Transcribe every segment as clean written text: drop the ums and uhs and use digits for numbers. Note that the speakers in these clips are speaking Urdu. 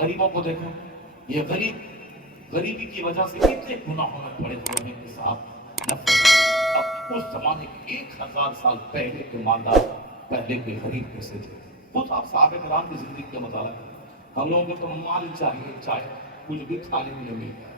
غریبوں کو دیکھو، یہ غریبی کی وجہ سے کتنے گناہوں میں پڑے ہوئے ہیں کہ صاحب نفرت۔ اب اس زمانے کے 1000 سال پہلے کے مالدار پہلے کے غریب کیسے تھے؟ خود آپ صحابہ کرام کی زندگی کا مطالعہ کریں۔ ہم لوگوں کو تو مال چاہیے، چاہے کچھ بھی کھانے میں مل جائے،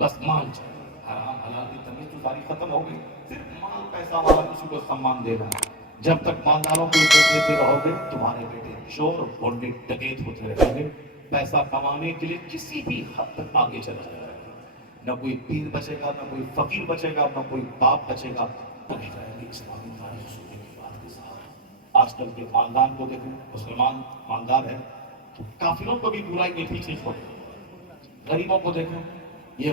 بس مال چاہیے۔ حرام حلال کی تمیز تو ساری ختم ہو گئی، صرف مال پیسہ والا کسی کو سامان دینا ہے۔ جب تک مالداروں کو عزت دیتے رہو گے، تمہارے بیٹے چور اور گنڈے ڈکیت ہوتے رہیں گے۔ پیسہ کمانے کے لیے کسی بھی حد تک آگے چلا جائے گا، نہ کوئی پیر بچے گا، نہ کوئی فقیر بچے گا، نہ کوئی باپ بچے گا، بنے جائے گی اسلامی تاریخ سننے کی بات کے ساتھ۔ آج کل کے خاندان کو دیکھو، مسلمان خاندان ہے تو کافروں کو بھی برائی میں پیچھے چھوڑے۔ غریبوں کو دیکھو، یہ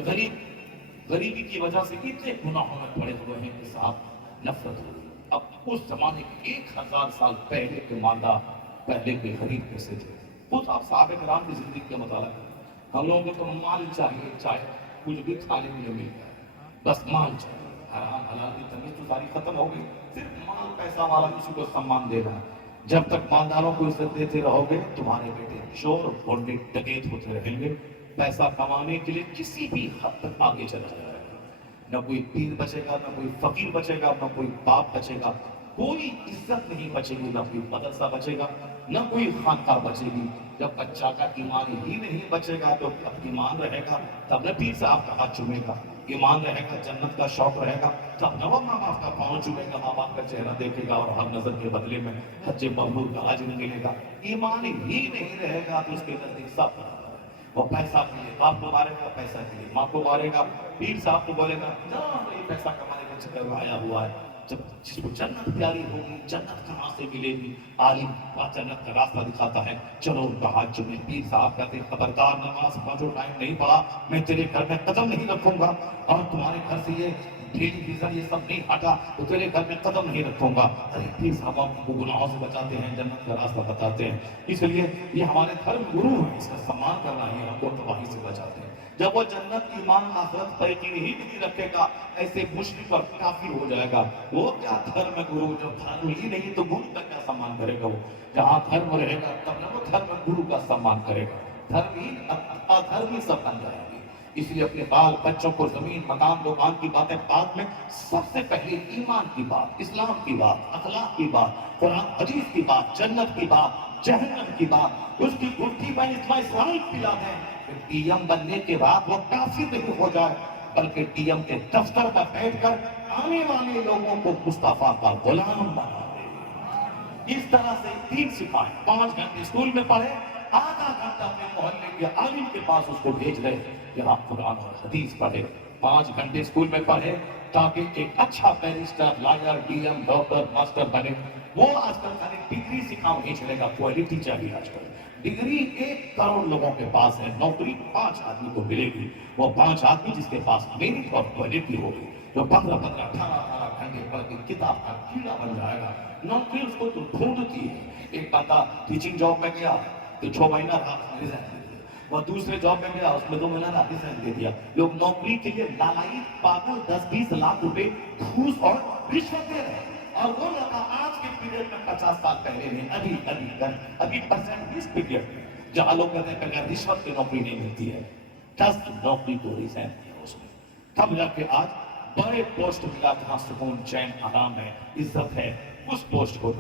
غریبی کی وجہ سے کتنے گناہوں میں پڑے ہوئے ہیں کہ صاحب نفرت ہو گئی۔ اب اس زمانے کے 1000 سال پہلے کے مالدار پہلے کے غریب کیسے تھے؟ خود آپ صحابہ کرام کی زندگی کا مطالعہ کریں۔ ہم لوگوں کو تو مال چاہیے، چاہے کچھ بھی کھانے میں مل جائے، بس مال چاہیے۔ حرام حلال کی تمیز تو ساری ختم ہو گئی، صرف مال پیسہ والا کسی کو سامان دینا ہے۔ جب تک مالداروں کو عزت دیتے رہو گے، تمہارے بیٹے چور اور گنڈے ڈکیت ہوتے رہیں گے۔ پیسہ کمانے کے لیے کسی بھی حد تک آگے چلا جائے گا، نہ کوئی پیر بچے گا، نہ کوئی فقیر بچے گا، نہ کوئی باپ بچے گا، کوئی عزت نہیں بچے گی، نہ کوئی مدرسہ بچے گا، نہ کوئی خانقاہ بچے گی۔ جب بچہ کا ایمان ہی نہیں بچے گا تو اب ایمان رہے گا تب نہ پیر صاحب کا ہاتھ چومے گا، ایمان رہے گا، جنت کا شوق رہے گا تب نہ وہ ماں باپ کا پاؤں چومے گا، ماں باپ کا چہرہ دیکھے گا اور ہر نظر کے بدلے میں حج مبرور کا اجر ملے گا۔ ایمان ہی نہیں رہے گا تو اس کے نزدیک سب برابر ہے۔ وہ پیسہ کے لیے باپ کو مارے گا، پیسہ کے لیے ماں کو مارے گا، پیر صاحب کو بولے گا جان یہ پیسہ کمانے کا چکر میں آیا ہوا ہے۔ جب جس کو جنت پیاری ہوگی، جنت کہاں سے ملے گی؟ عالم جنت کا راستہ دکھاتا ہے، چلو ان کا ہاتھ چومے۔ پیر صاحب کہتے ہیں خبردار، نماز پانچوں ٹائم نہیں پڑھا میں تیرے گھر میں قدم نہیں رکھوں گا، اور تمہارے گھر سے یہ ڈیلی ویزن یہ سب نہیں ہٹا تو تیرے گھر میں قدم نہیں رکھوں گا۔ ارے پیر صاحب آپ کو گناہوں سے بچاتے ہیں، جنت کا راستہ بتاتے ہیں، اس لیے یہ ہمارے دھرم گرو ہیں، اس کا سمان کرنا ہی ہم کو تباہی سے بچاتے ہیں۔ جب وہ جنت ایمان آخرت پر یقین ہی نہیں رکھے گا، ایسے مشرک اور کافر ہو جائے گا۔ وہ کیا دھرم گرو، جب دھرم ہی نہیں تو گرو کا کیا سمان کرے گا؟ وہ جہاں دھرم رہے گا تب نہ وہ دھرم گرو کا سمان کرے گا، دھرم ہی دھرم ہی سب بن جائے گی۔ اس لیے اپنے بال بچوں کو زمین مکان دکان کی باتیں بعد میں، سب سے پہلے ایمان کی بات، اسلام کی بات، اخلاق کی بات، قرآن حدیث کی بات، جنت کی بات، جہنم کی بات، اس کی گٹھی میں اسلام پلا دیں۔ ڈی ایم بننے کے بعد وہ کافر نہیں ہو جائے، بلکہ ڈی ایم کے دفتر پر بیٹھ کر آنے والے لوگوں کو مصطفیٰ کا غلام بنا دے۔ اس طرح سے دین سکھائیں، 5 گھنٹے اسکول میں پڑھے، آدھا گھنٹہ اپنے محلے کے عالم کے پاس اس کو بھیج دے کہ آپ قرآن اور حدیث پڑھے۔ 5 گھنٹے اسکول میں پڑھے تاکہ ایک اچھا barrister, lawyer, D M, doctor, master بنے۔ وہ آج کل خالی ڈگری سکھاؤ نہیں چلے گا، کوالٹی چاہیے آج کل۔ ڈگری 1 کروڑ لوگوں کے پاس ہے، نوکری 5 آدمی کو ملے گی۔ وہ 5 آدمی جس کے پاس میرٹ اور کوالٹی ہوگی، جو 15 18 گھنٹے پڑھ کے کتاب کا کیڑا بن جائے گا، نوکری اس کو تو ڈھونڈتی ہے۔ ایک بندہ ٹیچنگ جاب میں گیا تو 6 مہینہ رات میں ریزائن دے دیا، وہ دوسرے جاب میں گیا اس میں 2 مہینہ رات ریزائن دے دیا۔ لوگ نوکری کے لیے نالائق پاگل 10-20 لاکھ روپے گھوس اور رشوت دے رہے ہیں، اور وہ لڑکا آج کے پیریڈ میں 50 سال پہلے نہیں، ابھی پرسنٹ اس پیریڈ میں جہاں لوگ کہتے ہیں بغیر رشوت کی نوکری نہیں ملتی ہے، 10 نوکری کو ریزائن دیا اس نے، تب جا کے آج بڑے پوسٹ ملا جہاں سکون، چین، آرام ہے، عزت ہے، اس پوسٹ کو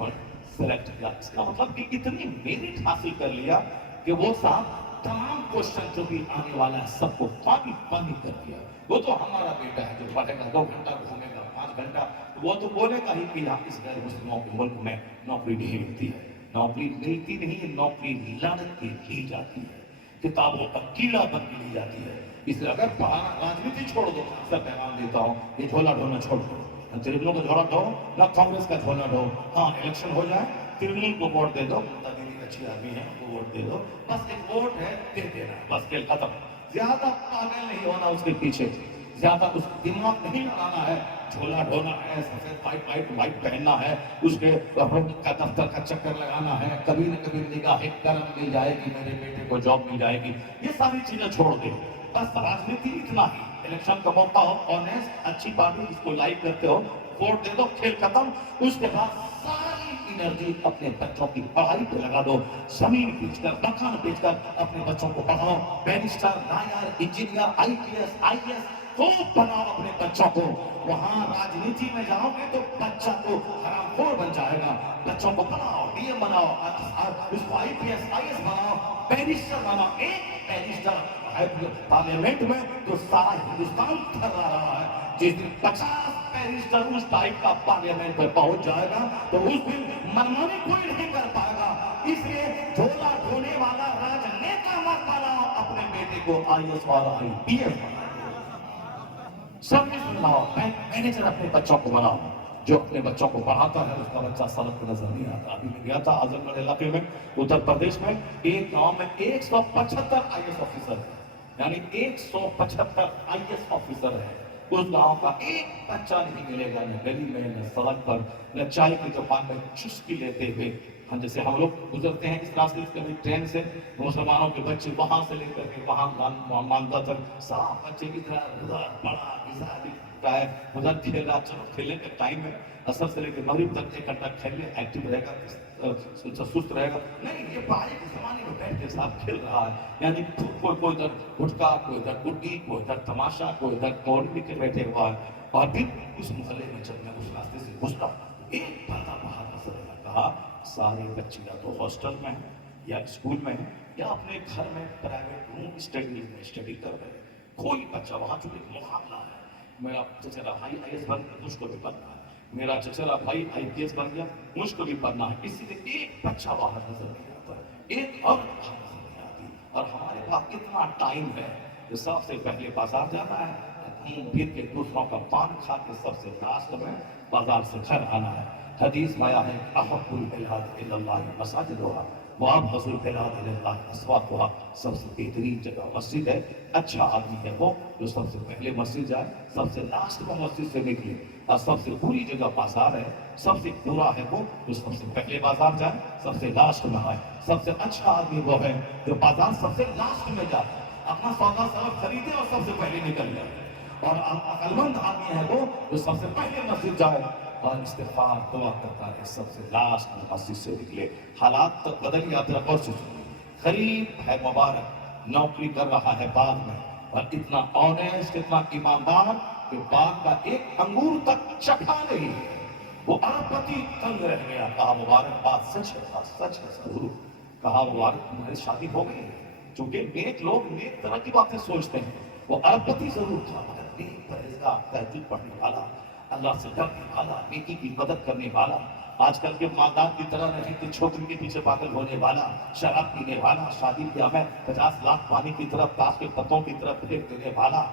سلیکٹ کیا۔ اس کا مطلب کہ اتنی میرٹ حاصل کر لیا کہ وہ صاحب تمام کوشچن جو بھی آنے والا ہے سب کو پانی پانی کر دیا۔ وہ تو ہمارا بیٹا ہے جو پڑھے گا، 2 گھنٹہ گھومے گا، 5 گھنٹہ، وہ تو بولے گا ہی کہ یہاں اس غیر مسلموں کے ملک میں نوکری نہیں ملتی ہے۔ نوکری ملتی نہیں، نوکری لڑ کے لی جاتی ہے، کتابوں کا کیڑا بن کے لی جاتی ہے۔ اس لیے اگر پڑھانا، راجنیتی چھوڑ دو، اکثر پیغام دیتا ہوں یہ جھولا ڈھونا چھوڑ دو، نہ ترنمول کو جھولا ڈھو، نہ کانگریس کا جھولا ڈھو۔ ہاں الیکشن ہو جائے ترنمول کو ووٹ دے دو، ممتا دیدی اچھی آدمی ہے وہ ووٹ دے دو، بس ایک ووٹ ہے دے دینا، بس کھیل ختم۔ زیادہ پاگل نہیں ہونا اس کے پیچھے، زیادہ اس دماغ نہیں لگانا ہے، جھولا ڈھونا ہے، سفید وائٹ پہننا ہے، اس کے کا دفتر کا چکر لگانا ہے، کبھی نہ کبھی نگاہ کرم مل جائے گی، میرے بیٹے کو جاب مل جائے گی، یہ ساری چیزیں چھوڑ دے۔ بس راجنیتی اتنا ہی، الیکشن کا موقع ہو، آنیسٹ اچھی پارٹی جس کو لائک کرتے ہو ووٹ دے دو، کھیل ختم۔ اس کے بعد ساری انرجی اپنے بچوں کی پڑھائی پہ لگا دو. زمین بیچ کر, مکان بیچ کر اپنے بچوں کو پڑھاؤ. Barrister, lawyer, engineer, IPS, IAS خوب بناؤ اپنے بچوں کو. وہاں راجنیتی میں جاؤ گے تو بچہ تو حرام خور بن جائے گا. بچوں کو بناؤ, DM بناؤ, اس کو IPS, IAS بناؤ, بیرسٹر بناؤ. ایک بیرسٹر پارلیمنٹ میں تو سارا ہندوستان تھر رہا ہے. جس دن 50 بیرسٹر اس ٹائپ کا پارلیمنٹ پر پہنچ جائے گا تو اس دن منمانی کوئی نہیں کر پائے گا. اس لیے جھولا ڈھونے والا راجنیتا مت بناؤ, اپنے بیٹے کو IAS اور IPS بناؤ. سروس بناؤ, مینیجر اپنے بچوں کو بناؤ. جو اپنے بچوں کو پڑھاتا ہے اس کا بچہ سڑک کو نظر نہیں آتا. ابھی میں گیا تھا اعظم گڑھ علاقے میں, اتر پردیش میں, ایک گاؤں میں 175 IAS آفیسر ہے. یعنی 175 IAS آفیسر ہے. اس گاؤں کا ایک بچہ نہیں ملے گا, نہ گلی میں, نہ سڑک پر, نہ چائے کی دکان میں چسکی لیتے ہوئے. ہاں, جیسے ہم لوگ گزرتے ہیں اس راستے سے کبھی ٹرین سے, مسلمانوں کے بچے وہاں سے لے کر کے وہاں ماندہ تک صاف بچے ادھر ادھر پڑا ہے, ادھر کھیل رہا. چلو کھیلنے کا ٹائم ہے, اثر سے لے کے مغرب تک 1 گھنٹہ کھیلنے, ایکٹیو رہے گا, سست رہے گا. نہیں, یہ پہاڑی کے زمانے میں بیٹھ کے ساتھ کھیل رہا ہے. یعنی کوئی ادھر گٹکا, کوئی ادھر گڈی, کوئی ادھر تماشا, کوئی ادھر کوڑی کے بیٹھے ہوا ہے. اور پھر اس محلے میں جب میں اس راستے سے گزرا, ایک بندہ باہر نظر آیا. کہا سارے بچے یا تو ہاسٹل میں ہیں, یا اسکول میں ہیں, یا اپنے گھر میں پرائیویٹ روم اسٹڈی میں اسٹڈی کر رہے ہیں. کوئی بچہ وہاں, جو ایک مقابلہ ہے, میرا چچیرا بھائی IAS بن گیا, مجھ کو بھی بننا ہے. میرا چچیرا بھائی IPS بن گیا, مجھ کو بھی بننا ہے. اسی لیے ایک بچہ باہر نظر نہیں آتا, ایک اور باہر نظر نہیں آتی. اور ہمارے پاس کتنا ٹائم ہے کہ سب سے پہلے بازار جانا ہے, گھوم پھر کے دوسروں کا پان کھا کے سب سے لاسٹ میں بازار سے گھر آنا ہے. حدیث میں آیا ہے, احب البلاد الی اللہ مساجدها, وابغض البلاد الی اللہ اسواقها. سب سے بہترین جگہ مسجد ہے. اچھا آدمی ہے وہ جو سب سے پہلے مسجد جائے, سب سے لاسٹ میں مسجد سے نکلے. اور سب سے بری جگہ بازار ہے. سب سے برا ہے وہ جو سب سے پہلے بازار جائے, سب سے لاسٹ میں آئے. سب سے اچھا آدمی وہ ہے جو بازار سب سے لاسٹ میں جائے, اپنا سودا سبق خریدے اور سب سے پہلے نکل جائے. اور عقل مند آدمی ہے وہ جو سب سے پہلے مسجد جائے اور استغفار دعا کرتا ہے, سب سے لاسٹ میں مسجد سے نکلے. حالات تو بدل جاتے ہیں. اور غریب ہے مبارک, نوکری کر رہا ہے باغ میں, اور اتنا آنیسٹ, اتنا ایماندار کہ باغ کا ایک انگور تک چکھا نہیں ہے. وہ ارب پتی تنگ رہ گیا. کہا مبارک بات سچ ہے, سچ ہے ضرور. کہا مبارک تمہاری شادی ہو گئی ہے؟ چونکہ نیک لوگ نیک طرح کی باتیں سوچتے ہیں. وہ ارب پتی ضرور تھا, مگر نیک, پرہیزگار, تہجد پڑھنے والا, اللہ سے ڈرنے والا, نیکی کی مدد کرنے والا. آج کل کے مالدار کی طرح نہیں کہ چھوکری کے پیچھے پاگل ہونے والا, شراب پینے والا, شادی کیا میں 50 لاکھ پانی کی طرف, تاش کے پتوں کی طرف پھینک دینے والا,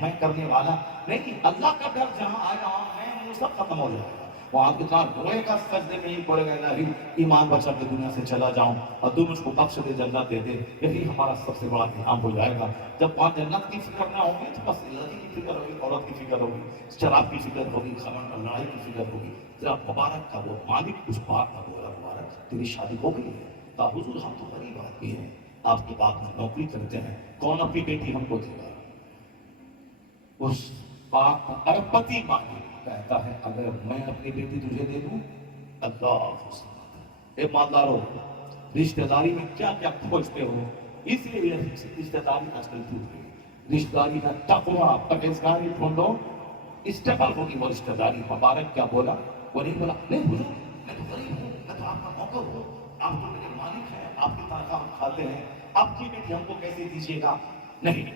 میں کرنے والا نہیں. اللہ کا ڈر جہاں آیا ہے وہ سب ختم ہو جائے گا. وہاں کتنا روئے گا, سجدے میں ہی پڑے گا, الہی ایمان بچا کے دنیا سے چلا جاؤں اور تو مجھ کو بخش دے, جنت دے دے. یہی ہمارا سب سے بڑا انعام ہو جائے گا. جب وہاں جنت کی فکر نہ ہوگی تو بس الہی کی فکر ہوگی, عورت کی فکر ہوگی, شراب کی فکر ہوگی, خمن اور لڑائی کی فکر ہوگی. ذرا مبارک کا وہ مالک اس بات کا بولا, مبارک تیری شادی ہو گئی ہے. کہا حضور ہم تو غریب آدمی ہیں, آپ کے بعد میں نوکری کرتے ہیں, کون اپنی بیٹی ہم کو دے گا؟ اس پاک ارب پتی مالک کہتا ہے اگر میں اپنی بیٹی تجھے دے دوں, اللہ اے مالدارو, رشتہ داری میں کیا کیا کھوجتے ہو. اس لیے رشتہ داری آج کل ٹوٹ گئی. رشتہ داری کا تقویٰ, پرہیزگاری ڈھونڈو, اسٹیبل ہوگی وہ رشتہ داری. مبارک کیا بولا؟ وہ نہیں بولا نہیں حضور میں تو غریب ہوں, میں تو آپ کا نوکر ہوں, آپ تو میرے مالک ہیں, آپ کی تنخواہ ہم کھاتے ہیں, آپ کی بیٹی ہم کو کیسے دیجیے گا؟ نہیں.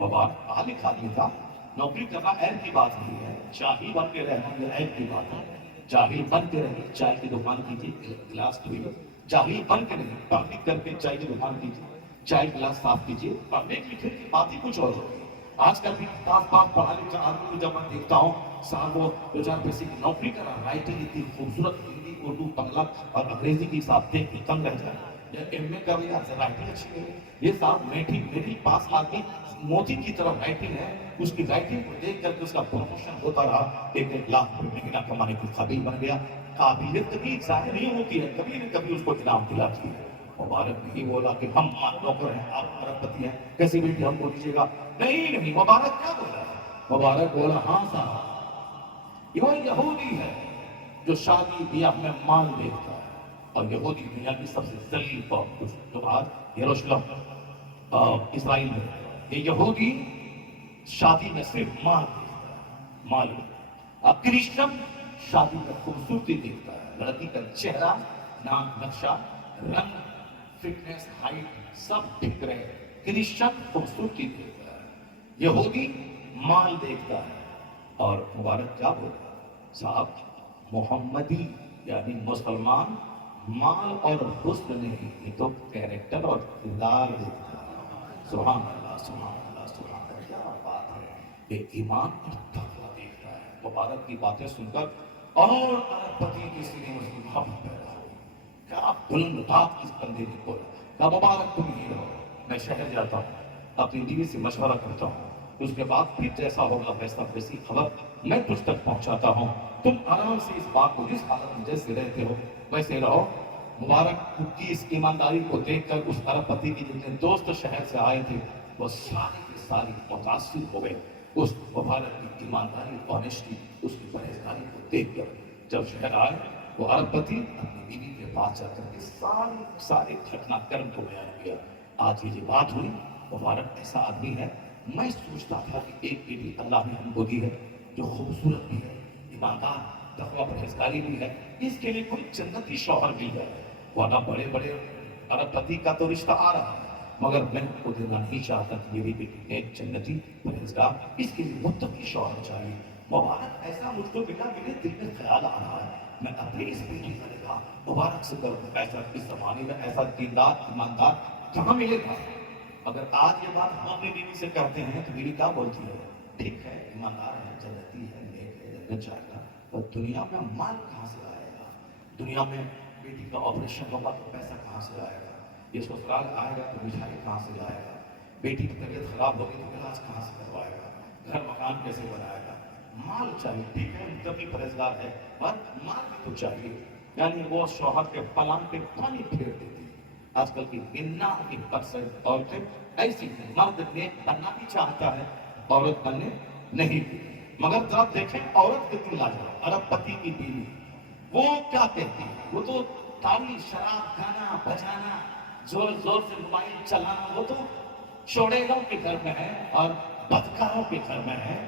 مبارک مالک آدمی تھا, نوکری کرنا عیب کی بات نہیں ہے, جاہل بن کے رہنا یہ عیب کی بات ہے. جاہل بن کے رہیے, چائے کی دکان کیجیے, گلاس دھوئیے. جاہل بن کے نہیں, پڑھ لکھ کر کے چائے کی دکان کیجیے, چائے گلاس صاف کیجیے. پڑھنے لکھنے کی بات ہی کچھ اور ہوگی. آج کل بھی کتاب پاک پڑھا لکھا آدمی کو جب میں دیکھتا ہوں, صاحب وہ 2 4 پیسے کی نوکری کر رہا, رائٹنگ اتنی خوبصورت, ہندی, اردو, بنگلہ اور انگریزی کی صاحب دیکھ کے تنگ رہ جائے. یا MA کر لیا, رائٹنگ اچھی ہے. یہ صاحب میری پاس آدمی موتی کی طرف رائٹنگ ہے, اس کی رائٹنگ کو دیکھ کر کے اس کا پروموشن ہوتا رہا, 1 لاکھ روپے مہینہ کمانے کے قابل بن گیا. قابلیت کبھی ظاہر نہیں ہوتی ہے, کبھی نہ کبھی اس کو انعام دلاتی ہے. مبارک نہیں بولا کہ ہم نوکر ہیں, آپ ارب پتی ہیں, کیسی بیٹی ہم کو دیجیے گا؟ نہیں. مبارک کیا بولا؟ مبارک بولا ہاں صاحب, یہ یہودی ہے, جو شادی بیاہ میں مال دیتا ہے، اور یہودی دنیا کی سب سے ذلیل قوم جو آج یروشلم اسرائیل میں، یہ یہودی شادی میں صرف مال دیتا ہے، مال اب کرسچن شادی میں خوبصورتی دیکھتا ہے، لڑکی کا چہرہ، نام، نقشہ، رنگ، فٹنس، ہائٹ سب ٹھیک رہے، کرسچن خوبصورتی دیکھتا ہے، یہودی مال دیکھتا ہے، اور مبارک کیا بولتا ہے صاحب، محمدی یعنی مسلمان مال اور حسن نہیں، یہ تو کیریکٹر اور کردار دیکھتا ہے۔ سبحان اللہ، سبحان اللہ، سبحان اللہ، کیا بات ہے، یہ ایمان اور تقویٰ دیکھتا ہے۔ مبارک کی باتیں سن کر اور ارب پتی کے سینے میں محبت پیدا ہو، کیا بلند بات اس بندے نے بولا، کیا مبارک تم ہی رہو، میں شہر جاتا ہوں، اپنی بیوی سے مشورہ کرتا ہوں، اس کے بعد پھر جیسا ہوگا ویسا ویسی خبر میں تجھ تک پہنچاتا ہوں، تم آرام سے اس بات کو جس حالت میں جیسے رہتے ہو ویسے رہو۔ مبارک کی اس ایمانداری کو دیکھ کر اس ارب پتی کے جتنے دوست شہر سے آئے تھے وہ ساری کی ساری متاثر ہو گئے اس مبارک کی ایمانداری، آنیسٹی، اس کی پرہیزگاری کو دیکھ کر۔ جب شہر آئے وہ ارب پتی اپنی بیوی کے پاس جا کر کے سارے گھٹنا کرم کو بیان کیا، آج یہ جو بات ہوئی، مبارک ایسا آدمی ہے، میں سوچتا تھا کہ ایک بیوی اللہ نے ہم کو دی ہے جو خوبصورت بھی ہے، ایماندار، تقویٰ پرہیزگاری بھی ہے، اس کے لیے کوئی جنتی شوہر بھی ہے، ورنہ بڑے بڑے ارب پتی کا تو رشتہ آ رہا ہے، مگر میں کو دینا نہیں چاہتا کہ میری بیٹی ایک جنتی پرہیزگار، اس کے لیے متقی شوہر چاہیے۔ مبارک ایسا مجھ کو ملا، میرے دل میں خیال آ رہا ہے میں اپنی اس بیٹی کا نکاح مبارک سے کروں، ایسا اس زمانے میں ایسا دیندار ایماندار کہاں ملے گا؟ اگر آج یہ بات ہم اپنی بیوی سے کرتے ہیں تو بیوی کیا بولتی ہے؟ ٹھیک ہے، ایماندار ہے، جنتی ہے، نیک ہے، جنت جائے گا، اور دنیا میں مال کہاں سے آئے گا؟ دنیا میں بیٹی کا آپریشن ہوگا تو پیسہ کہاں سے آئے گا؟ یہ سسرال آئے گا تو مٹھائی کہاں سے لائے گا؟ بیٹی کی طبیعت خراب ہوگی تو علاج کہاں سے کروائے گا؟ گھر مکان کیسے بنائے گا؟ مال چاہیے، ٹھیک ہے متقی پرہیزگار ہے، پر مال بھی تو چاہیے۔ یعنی وہ شوہر کے پلنگ پہ پانی پھیر دیتی ہے۔ آج کل کی 99% عورتیں ایسی ہیں، مرد نیک بننا بھی چاہتا ہے، عورت بننے نہیں بھی، مگر ذرا دیکھیں عورت کتنی لاجواب، ارب پتی کی بیوی، وہ کیا کہتی ہے؟ وہ تو تالی، شراب، گانا بجانا، زور زور سے موبائل چلانا، وہ تو چوڑیلوں کے گھر میں ہے اور بدکاروں کے گھر میں ہے،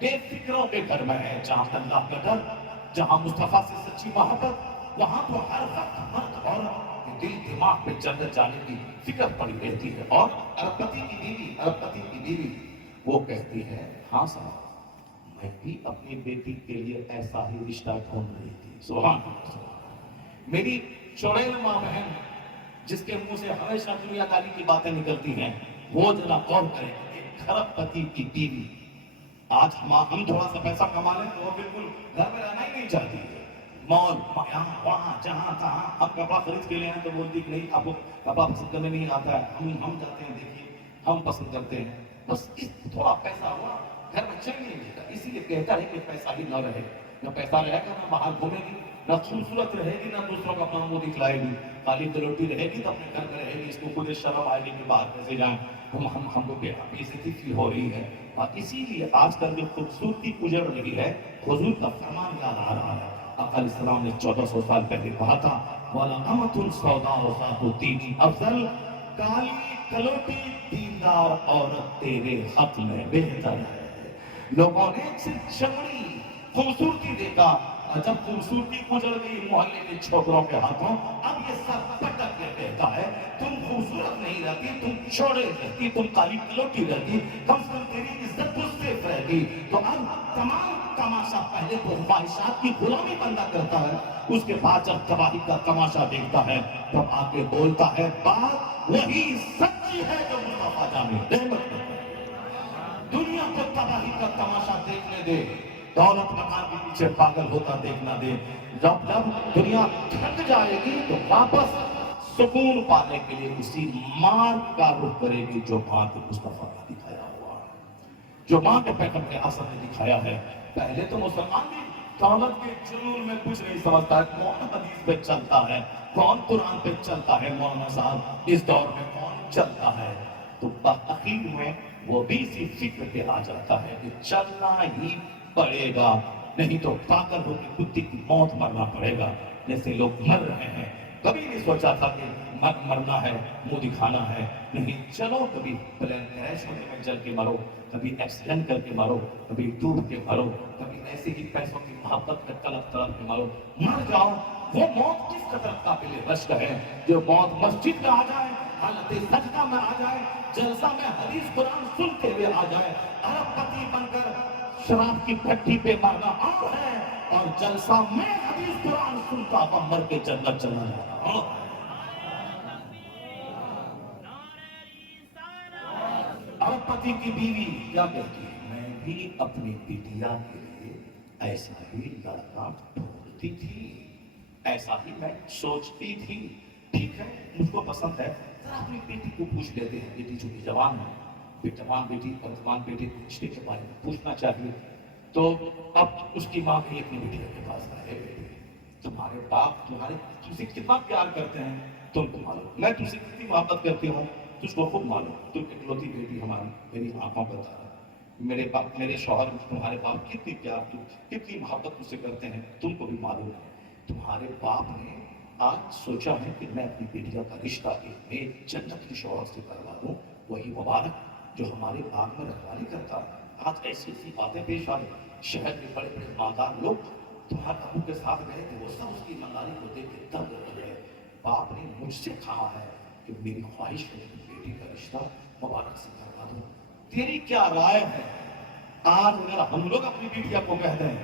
بے فکروں کے گھر میں ہے۔ جہاں اللہ کا ڈر، جہاں مصطفیٰ سے سچی محبت، وہاں تو ہر وقت مرد عورت کے دل دماغ پہ جنت جانے کی فکر پڑی رہتی ہے۔ اور ارب پتی کی بیوی وہ کہتی ہے، ہاں صاحب میں بھی اپنی بیٹی کے لیے ایسا ہی رشتہ ڈھونڈ رہی تھی۔ سبحان اللہ، سبحان اللہ۔ میری چوڑیل ماں بہن جس کے منہ سے ہمیشہ دنیا داری کی باتیں نکلتی ہیں، وہ ذرا غور کریں، ایک ارب پتی کی بیوی، آج ہم تھوڑا سا پیسہ کما لیں تو وہ بالکل گھر میں رہنا ہی نہیں چاہتی ہے، مال یہاں وہاں جہاں تہاں، اب کپڑا خرید کے لے آئیں تو بولتی کہ نہیں آپ کو کپڑا پسند کرنے نہیں آتا ہے، ہم جاتے ہیں، دیکھیے ہم پسند کرتے ہیں، بس اس تھوڑا پیسہ ہوا گھر میں چل نہیں لیتا، اسی لیے کہتا ہے کہ پیسہ ہی نہ رہے، نہ پیسہ رہے گا نہ باہر گھومے گی، نہ خوبصورت رہے گی نہ دوسروں کا اپنا منہ دکھلائے گی، خالی دلوٹی رہے گی تو اپنے گھر میں رہے گی، اس کو خود شرم آئے گی کہ باہر کیسے جائیں، ہم کو بے عزتی فیل ہو رہی ہے۔ اور اسی لیے آج کل جو خوبصورتی اجڑ رہی ہے، حضور کا فرمان یاد آ رہا ہے، آقا علیہ السلام نے 1400 سال پہلے کہا تھا وَلَأَمَةٌ سَوْدَاءُ ذَاتُ دِینٍ افضل، کالی کلوٹی دیندار عورت تیرے حق میں بہتر ہے۔ لوگوں نے صرف چمڑی خوبصورتی دیکھا، اور جب خوبصورتی گزر گئی محلے کے چھوکروں کے ہاتھوں، اب یہ سب پٹک کے کہتا ہے تم خوبصورت نہیں رہتی، تم چوڑے رہتی، تم کالی کلوٹی رہتی، کم سے کم تیری عزت تجھ سے رہتی۔ تو اب تمام تماشا پہلے تو خواہشات کی غلامی بندہ کرتا ہے، اس کے بعد جب تباہی کا تماشا دیکھتا ہے تب آ کے بولتا ہے بات وہی سچی ہے جو مصطفیٰ جانے رحمت کرتا ہے۔ دنیا کو تباہی کا تماشا دیکھنے دے، دولت مکان کے پیچھے پاگل ہوتا دیکھنا دے، جب دنیا تھک جائے گی تو واپس سکون پانے کے لیے اسی مارگ کا رخ کرے گی جو ماں کے مصطفیٰ نے دکھایا ہوا ہے، جو ماں کے پیغمبر اعظم نے دکھایا ہے۔ پہلے تو مسلمان بھی دولت کے جنون میں کچھ نہیں سمجھتا ہے، کون حدیث پہ چلتا ہے، کون قرآن پہ چلتا ہے، مولانا صاحب اس دور میں کون چلتا ہے، تو بآخر میں وہ بھی اسی فکر پہ آ جاتا ہے کہ چلنا ہی پڑے گا، نہیں تو پاگل ہو کے کتے کی موت مرنا پڑے گا جیسے لوگ مر رہے ہیں. کبھی نہیں سوچا تھا کہ مرنا ہے, منہ دکھانا ہے. نہیں, چلو کبھی پلین کریش ہونے میں جل کے مرو, کبھی ایکسیڈنٹ کر کے مرو, کبھی ڈوب کے مرو, کبھی ایسے ہی پیسوں کی محبت میں تڑپ تڑپ کے مرو. مر جاؤ. وہ موت کس قدر قابل رشک ہے جو موت مسجد میں آ جائے, حالت سجدہ میں آ جائے, جلسہ میں حدیث قرآن سنتے ہوئے آ جائے. ارب پتی بن کر شراب کی بھٹی پہ مرنا عام ہے, اور جلسہ میں حدیث قرآن سنتا ہوا مر کے جنت چلا جانا. ارب پتی کی بیوی کیا کہتی ہے, میں بھی اپنی بیٹیا کے لیے ایسا ہی لڑکا ڈھونڈتی تھی, ایسا ہی میں سوچتی تھی. ٹھیک ہے, مجھ کو پسند ہے, ذرا اپنی بیٹی کو پوچھ لیتے ہیں. بیٹی چونکہ جوان ہے, جوان بیٹی اور جوان بیٹے کو رشتے کے بارے میں پوچھنا چاہیے. تو اب اس کی ماں بھی اپنی بیٹی کے پاس آئے, تمہارے باپ تمہارے تم سے کتنا پیار کرتے ہیں تم کو معلوم, میں تم سے کتنی محبت کرتی ہوں تجھ کو خود معلوم. تم اکلوتی بیٹی ہماری, میری آنکھوں پر تھا. میرے باپ, میرے شوہر تمہارے باپ کتنی پیار, کتنی محبت تجھ سے کرتے ہیں تم کو بھی معلوم ہے. تمہارے باپ نے آج سوچا ہے کہ میں اپنی بیٹیوں کا رشتہ ایک جنت کے شوہر سے کروا دوں, وہی مبارک جو ہمارے باغ میں رکھوالی کرتا. آج ایسی ایسی باتیں پیش آئی. شہر کے بڑے بڑے مالدار لوگ تمہارے ابو کے ساتھ گئے تھے, وہ سب اس کی مالداری کو دیکھ کے دنگ رہ گئے. باپ نے مجھ سے کہا ہے کہ میری خواہش ہے کہ بیٹی کا رشتہ مبارک سے کروا دوں. تیری کیا رائے ہے؟ آج اگر ہم لوگ اپنی بیٹیاں کو کہہ دیں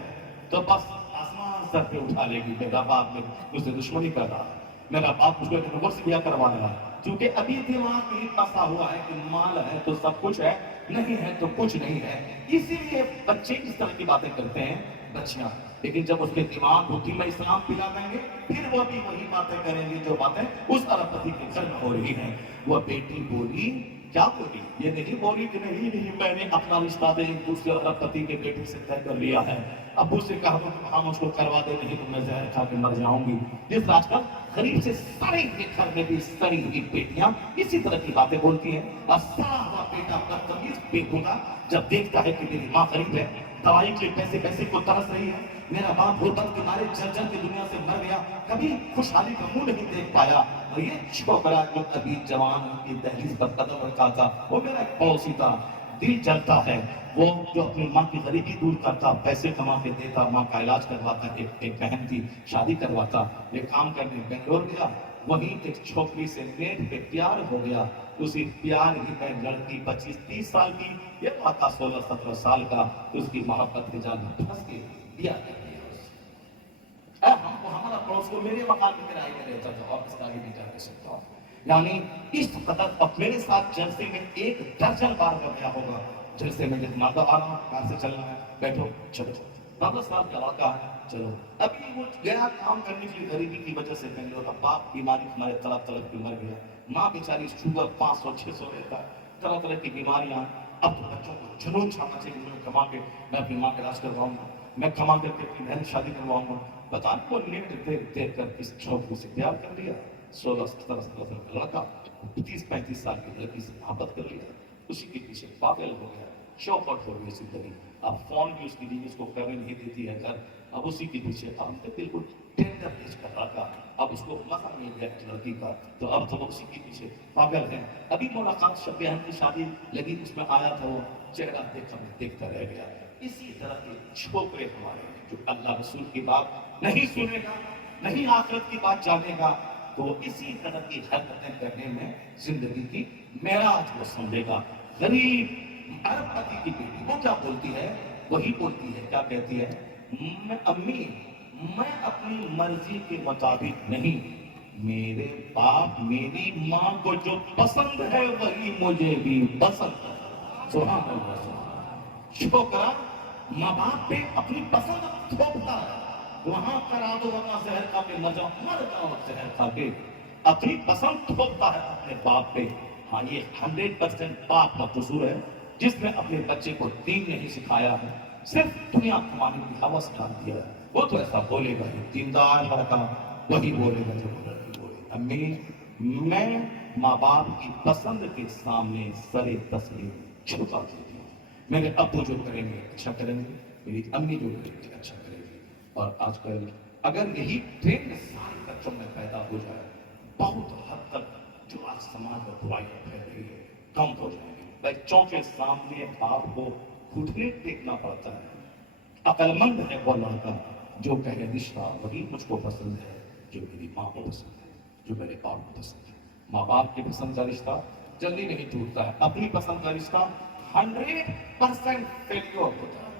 تو بس آسمان سر پہ اٹھا لے گی. میرا باپ مجھ سے دشمنی کر رہا ہے, میرا باپ مجھ کو ایک نمبر سے بیاہ کروا رہا ہے. کیونکہ ابھی دماغ میں پسا ہوا ہے کہ مال ہے تو سب کچھ ہے, نہیں ہے تو کچھ نہیں ہے. اسی لیے بچے اس طرح کی باتیں کرتے ہیں, بچیاں. لیکن جب اس کے دماغ بھٹی میں اسلام پلا دیں گے پھر وہ بھی وہی باتیں کریں گے جو باتیں اس ارب پتی کے گھر میں ہو رہی ہیں. وہ بیٹی بولی, کیا بولی, یہ نہیں بولی کہ نہیں میں نے اپنا رشتہ ایک دوسرے ارب پتی کے بیٹے سے طے کر لیا ہے. ابو سے کہا کہ ہاں مجھ کو کروا دے, نہیں تو میں زہر کھا کے مر جاؤں گی. جس آج کل غریب سے سڑے کے گھر میں بھی سڑی ہوئی بیٹیاں اسی طرح کی باتیں بولتی ہیں. اور سڑا ہوا بیٹا بدتمیز بےہودہ جب دیکھتا ہے کہ میری ماں غریب ہے, دوائی کے پیسے کو ترس رہی ہے, میرا باپ غربت کے مارے جل کے دنیا سے مر گیا, کبھی خوشحالی کا منہ نہیں دیکھ پایا, اور یہ چھوکرا جو ابھی جوان کی دہلیز پر قدم رکھا تھا وہ میرا ایک پڑوسی تھا. دل جلتا ہے وہ جو اپنی ماں کی غریبی دور کرتا, پیسے کما کے دیتا, ماں کا علاج کرواتا. ایک بہن تھی, شادی کرواتا. یہ کام کرنے بنگلور گیا, وہیں ایک چھوکری سے نیٹ پہ پیار ہو گیا. اسی پیار ہی میں لڑکی 25-30 سال کی, یہ آتا 16-17 سال کا, اس کی محبت کے جال میں پھنس کے بیاہ کر دیا. ہم کو ہمارا پڑوس کو میرے مکان میں کرائے میں رہتا تھا, اور اس کا بھی نہیں کر سکتا ہوں. یعنی اس قدر. اب میرے ساتھ جلسے میں 1 درجن بار کا گیا ہوگا. جلسے میں جس مادہ آ رہا ہوں, کہاں سے چلنا ہے, بیٹھو, چلو 10 سال کا واقعہ ہے, چلو. ابھی وہ گیا کام کرنے کے لیے غریبی کی وجہ سے بنگلور. اب باپ بیماری ہمارے طلب کے مر گیا, ماں بیچاری شوگر 500-600 رہتا ہے, طرح طرح کی بیماریاں. اب تو بچوں کو جنون چھانا چاہیے, میں کما کے میں اپنی ماں کا علاج کرواؤں گا, میں کما کر کے اپنی بہن شادی کرواؤں گا. بتا وہ نیٹ دیکھ کر اس چھوکری سے پیار کر لیا. 16-17 سال کا لڑکا 30-35 سال کی لڑکی سے محبت کر لیا, اسی کے پیچھے پاگل ہو گیا, چوپٹ ہو گئی زندگی. اب فون بھی اس کی بیوی اس کو کرنے نہیں دیتی ہے گھر, اب اسی کے پیچھے. اب بالکل ٹینڈر بیچ کر رکھا, اب اس کو مزہ مل گیا لڑکی کا, تو اب تو وہ اسی کے پیچھے پاگل ہے. ابھی ملاقات شب بہن کی شادی لگی, اس میں آیا تھا, وہ چہرہ دیکھتا رہ گیا. اسی طرح کے چھوکرے ہمارے ہیں جو اللہ رسول کی بات نہیں سنے گا, نہیں آخرت کی بات جانے گا, تو اسی طرح کی حرکتیں کرنے میں زندگی کی معراج کو سمجھے گا. غریب ارب پتی کی بیٹی وہ کیا بولتی ہے, وہی بولتی ہے, کیا کہتی ہے, امی میں اپنی مرضی کے مطابق نہیں, میرے باپ میری ماں کو جو پسند ہے وہی مجھے بھی پسند ہے. سبحان اللہ. چھوکرا ماں باپ پہ اپنی پسند تھوپتا ہے, وہاں کرا دو ورنہ زہر کھا کے مر جاؤ زہر کھا کے. اپنی پسند تھوپتا ہے اپنے باپ پہ. ہاں, یہ 100% باپ کا قصور ہے جس نے اپنے بچے کو دین نہیں سکھایا ہے, صرف دنیا کمانے کی ہوس ڈال دیا ہے. وہ تو ایسا بولے گا, دیندار لڑکا وہی بولے گا جو لڑکی بولے. امی میں ماں باپ کی پسند کے سامنے سر تسلیم چھپا دیتی ہوں. میرے ابو جو کریں گے اچھا کریں گے, میری امی جو کرے گی اچھا کرے گی. اور آج کل اگر یہی ٹرینڈ سارے بچوں میں پیدا ہو جائے بہت حد تک جو آج سماج میں برائیاں پھیل رہی ہے کم ہو جائیں گی. بچوں کے سامنے آپ کو گھٹنے ٹیکنا پڑتا ہے. عقل مند ہے وہ لڑکا جو کہے رشتہ وہی مجھ کو پسند ہے جو میری ماں کو پسند ہے, جو میرے باپ کو پسند ہے. ماں باپ کی پسند کا رشتہ جلدی نہیں ٹوٹتا ہے, اپنی پسند کا رشتہ 100% فیلیور ہوتا ہے.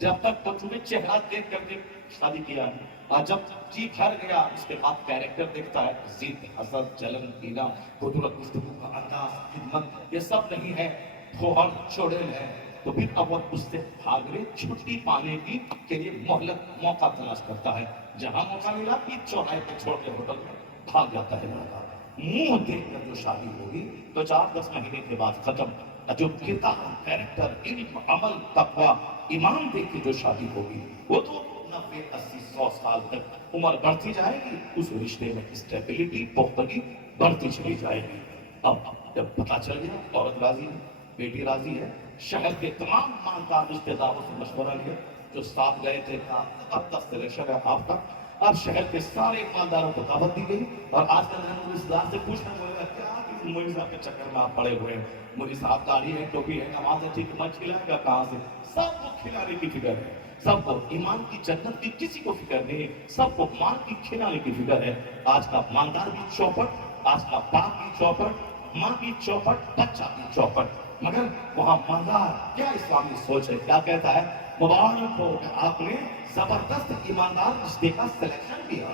جب تک تو تمہیں چہرہ دیکھ کر کے شادی کیا ہے, اور جب جی بھر گیا اس کے بعد کیریکٹر دیکھتا ہے, ضد, حسد, جلن, کینہ, قدرت, گفتگو کا انداز, خدمت, یہ سب نہیں ہے, پھوہر چھوڑل ہے, تو پھر اب وہ اس سے بھاگنے چھٹی پانے کی کے لیے مہلت موقع تلاش کرتا ہے. جہاں موقع ملا کہ چوراہے پہ چھوڑ کے ہوٹل میں بھاگ جاتا ہے لڑکا. منہ دیکھ کر جو شادی ہوگی تو 4-10 مہینے کے بعد ختم. جو کردار, کیریکٹر, علم, عمل, تقوی, ایمان دیکھ کے جو شادی ہوگی وہ تو 90, 80, 100 سال تک عمر بڑھتی جائے گی. اس رشتے میں اسٹیبلٹی, پختگی بڑھتی چلی جائے گی. اب جب پتا چل گیا عورت راضی ہے, بیٹی راضی ہے, شہر کے تمام مالدار رشتے داروں سے مشورہ لیا, جو ساتھ گئے تھے کہا اب تک سلیکشن ہے آپ کا. اب شہر کے سارے مالداروں کو دعوت دی گئی. اور آج کل میں اس دار سے پوچھنا پڑے گا کیا مولوی صاحب کے چکر میں آپ پڑے ہوئے ہیں, مولوی صاحب داڑھی ہے, ٹوپی ہے, نماز ہے, ٹھیک, مچ کھلائے گا کہاں سے؟ سب کو کھلانے کی فکر ہے, سب کو ایمان کی جنت کی کسی کو فکر نہیں ہے, سب کو مال کی کھلانے کی فکر ہے. آج کا مالدار بھی چوپٹ, آج کا باپ بھی چوپٹ, ماں بھی چوپٹ, بچہ بھی چوپٹ. مگر وہاں مالدار کیا اسلامی سوچ ہے, کیا کہتا ہے؟ مبارک ہو کہ آپ نے زبردست ایماندار رشتے کا سلیکشن کیا.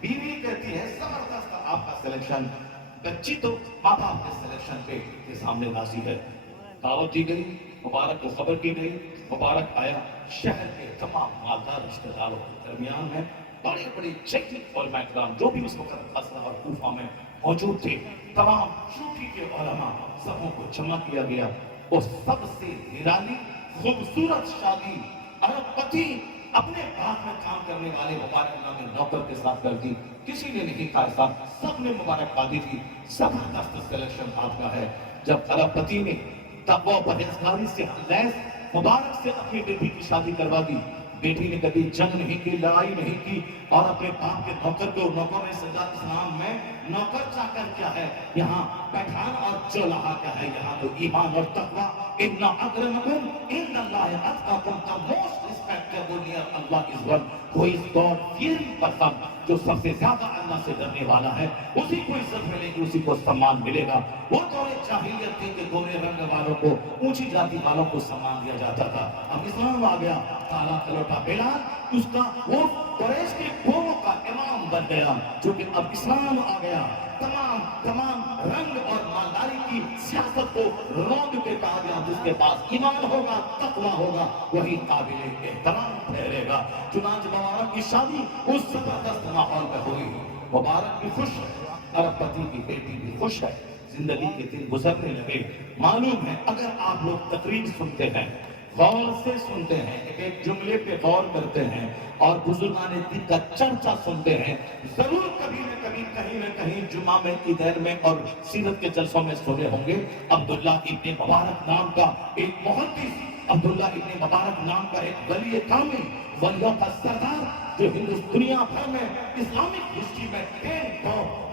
بیوی کہتی ہے زبردست آپ کا سلیکشن, بچی تو ماں باپ کے سلیکشن کے سامنے راضی ہے. دعوت دی گئی, مبارک کو خبر کی گئی, مبارک آیا. شہر کے تمام مالدار رشتہ داروں کے درمیان میں بڑے بڑے چیکنگ اور محترام جو بھی اس وقت بصرہ اور کوفہ میں موجود تھے, تمام شوخی کے علماء سبوں کو جمع کیا گیا. اور سب سے نرالی خوبصورت شادی ارب پتی اپنے باغ میں کام کرنے والے مبارک نامی نوکر کے ساتھ کر دی. کسی نے نہیں کہا ایسا, سب نے مبارکبادی دی. زبردست سلیکشن آپ کا ہے. جب ارب پتی نے تقوی و پرہیزگاری سے لیس مبارک سے اپنی بیٹی کی شادی کروا دی. بیٹی نے کبھی جنگ نہیں کی, لڑائی نہیں کی, اور اپنے باپ کے نوکر کو, نوکر نے سجا اسلام میں نوکر چاکر کیا ہے, یہاں پٹھان اور چولہا کیا ہے, یہاں تو ایمان اور تقوی. ان اکرمکم عند اللہ اتقاکم, the most respectable near Allah is one who is God fearing person. جو سب سے زیادہ اللہ سے ڈرنے والا ہے اسی کو عزت ملے گی, اسی کو سمان ملے گا. وہ دور جاہلیت تھی کہ گورے رنگ والوں کو, اونچی جاتی والوں کو سمان دیا جاتا تھا. اب اسلام آ گیا, کالا کلوٹا بلال اس کا وہ قریش کے قوموں کا امام بن گیا. چونکہ اب اسلام آ گیا, تمام رنگ اور مالداری کی سیاست کو روند کے کہا گیا. جس کے پاس ایمان ہوگا, تقویٰ ہوگا, وہی قابل احترام ٹھہرے گا. چنانچہ مبارک کی شادی اس زبردست ماحول میں ہوئی. مبارک بھی خوش ہے, ارب پتی کی بیٹی بھی خوش ہے. زندگی کے دن گزرنے لگے. معلوم ہے اگر آپ لوگ تقریر سنتے ہیں, غور سے سنتے ہیں, ایک جملے پہ غور کرتے ہیں, اور بزرگان دین کا چرچا سنتے ہیں, ضرور کبھی نہ کبھی کہیں نہ کہیں جمعہ میں, عیدین میں اور سیرت کے جلسوں میں سنے ہوں گے عبداللہ ابن مبارک نام کا ایک محدث, عبداللہ ابن مبارک نام کا ایک ولی کامل, ولیوں کا سردار, جو دنیا بھر میں اسلامک ہسٹری میں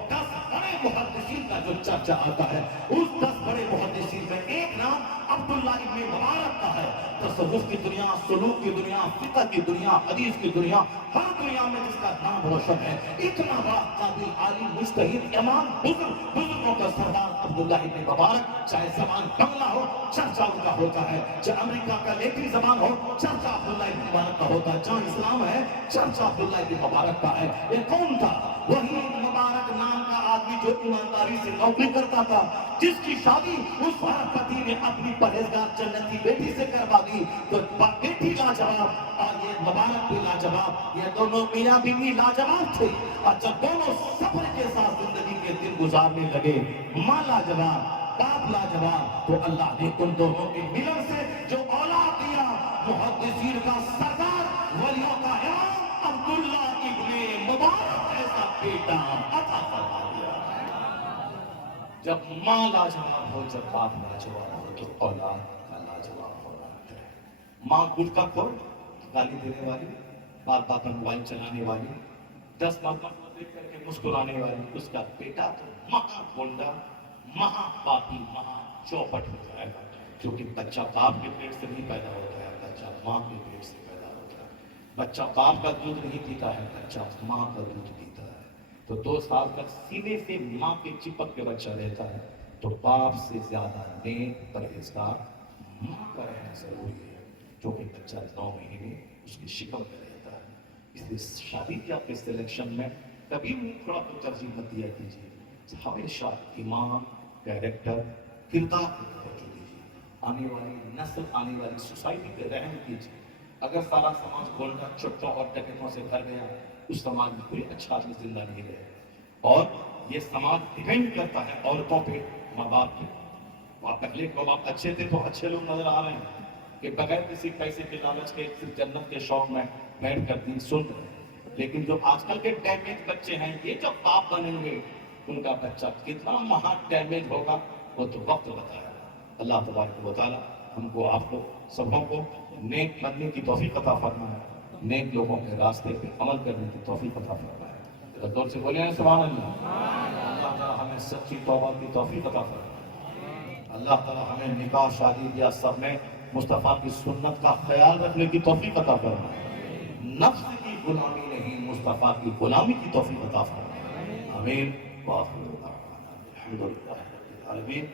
10 بڑے محدثین کا جو چرچا آتا ہے, اس 10 بڑے محدثین میں ایک نام عبداللہ ابن مبارک کا ہے. تصوف کی دنیا, سلوک کی دنیا, فقہ کی دنیا, حدیث کی دنیا, ہر دنیا میں جس کا نام روشن ہے. اتنا بڑا قابل, عالم, مجتہد, امام, بزرگوں کا سردار عبداللہ ابن مبارک. چاہے زبان بنگلہ ہو, چرچا ان کا ہوتا ہے. چاہے امریکہ کا لیٹری زبان ہو, چرچا عبداللہ ابن مبارک کا ہوتا ہے. جہاں اسلام ہے, چرچا عبداللہ ابن مبارک کا ہے. یہ کون تھا؟ وہی مبارک نام کا آدمی جو ایمانداری سے نوکری کرتا تھا, جس کی شادی اس ارب پتی نے اپنی پرہیزگار جنتی بیٹی سے کروا دی. تو بیٹی لاجواب اور یہ مبارک بھی لاجواب, یہ دونوں میاں بیوی لاجواب تھے. اور جب دونوں صبر کے ساتھ زندگی کے دن گزارنے لگے, ماں لاجواب, باپ لاجواب, تو اللہ نے ان دونوں کے ملن سے جو اولاد دیا, محدثین کا سردار, ولیوں کا امام عبداللہ ابن مبارک ایسا بیٹا عطا فرما دیا. جب ماں لاجواب ہو, جب باپ لاجواب ہو, تو اولاد کا لاجواب ہونا ہے. ماں گٹکا خور, گالی دینے والی، بار بار موبائل چلانے والی، 10 مرتبہ کو دیکھ کر کے مسکرانے والی، اس کا بیٹا تو مہا گنڈا، مہا پاپی، مہا چوپٹ ہو جائے گا، کیونکہ بچہ باپ کے پیٹ سے نہیں پیدا ہوتا ہے، بچہ ماں کے پیٹ سے پیدا ہوتا ہے۔ بچہ باپ کا دودھ نہیں پیتا ہے، بچہ ماں کا دودھ پیتا ہے۔ تو 2 سال تک سینے سے ماں کے چپک کے بچہ رہتا ہے، تو باپ سے زیادہ نیک پرہیزگار ماں کا رہنا ضروری ہے، جو کہ بچہ 9 مہینے اس کی شکم میں رہتا ہے۔ اس لیے شادی کے آپ کے سلیکشن میں کبھی بھی تھوڑا کو ترجیح مت دیا کیجیے، ہمیشہ ایمان، کیریکٹر، کردار کو توجہ دیجیے، آنے والی نسل، آنے والی سوسائٹی پہ رحم کیجیے۔ اگر سارا سماج گونڈا، چٹوں اور ڈکیتوں سے بھر گیا، اس سماج میں کوئی اچھا آدمی زندہ نہیں رہے، اور یہ سماج ڈیپینڈ کرتا ہے عورتوں پہ، ماں باپ پہ۔ آپ پہلے کو آپ اچھے تھے تو اچھے لوگ نظر آ رہے ہیں کہ بغیر کسی پیسے کے لالچ کے صرف جنت کے شوق میں بیٹھ کر دین سن رہے ہیں، لیکن جو آج کل کے ڈیمیج بچے ہیں، یہ جب باپ بنیں گے ان کا بچہ کتنا مہا ڈیمیج ہوگا وہ تو وقت بتائے گا۔ اللہ تبارک و تعالی ہم کو، آپ کو، سبوں کو نیک بننے کی توفیق عطا فرمائے، نیک لوگوں کے راستے پہ عمل کرنے کی توفیق عطا فرمائے۔ ذرا زور سے بولیں سبحان اللہ۔ اللہ تعالی ہمیں سچی توبہ کی توفیق عطا فرمائے۔ اللہ تعالی ہمیں نکاح، شادی یا سب میں مصطفیٰ کی سنت کا خیال رکھنے کی توفیق عطا فرمائے، نفس کی غلامی نہیں مصطفیٰ کی غلامی کی توفیق عطا فرمائے۔ آمین۔ وآخر دعوانا الحمدللہ رب العالمین۔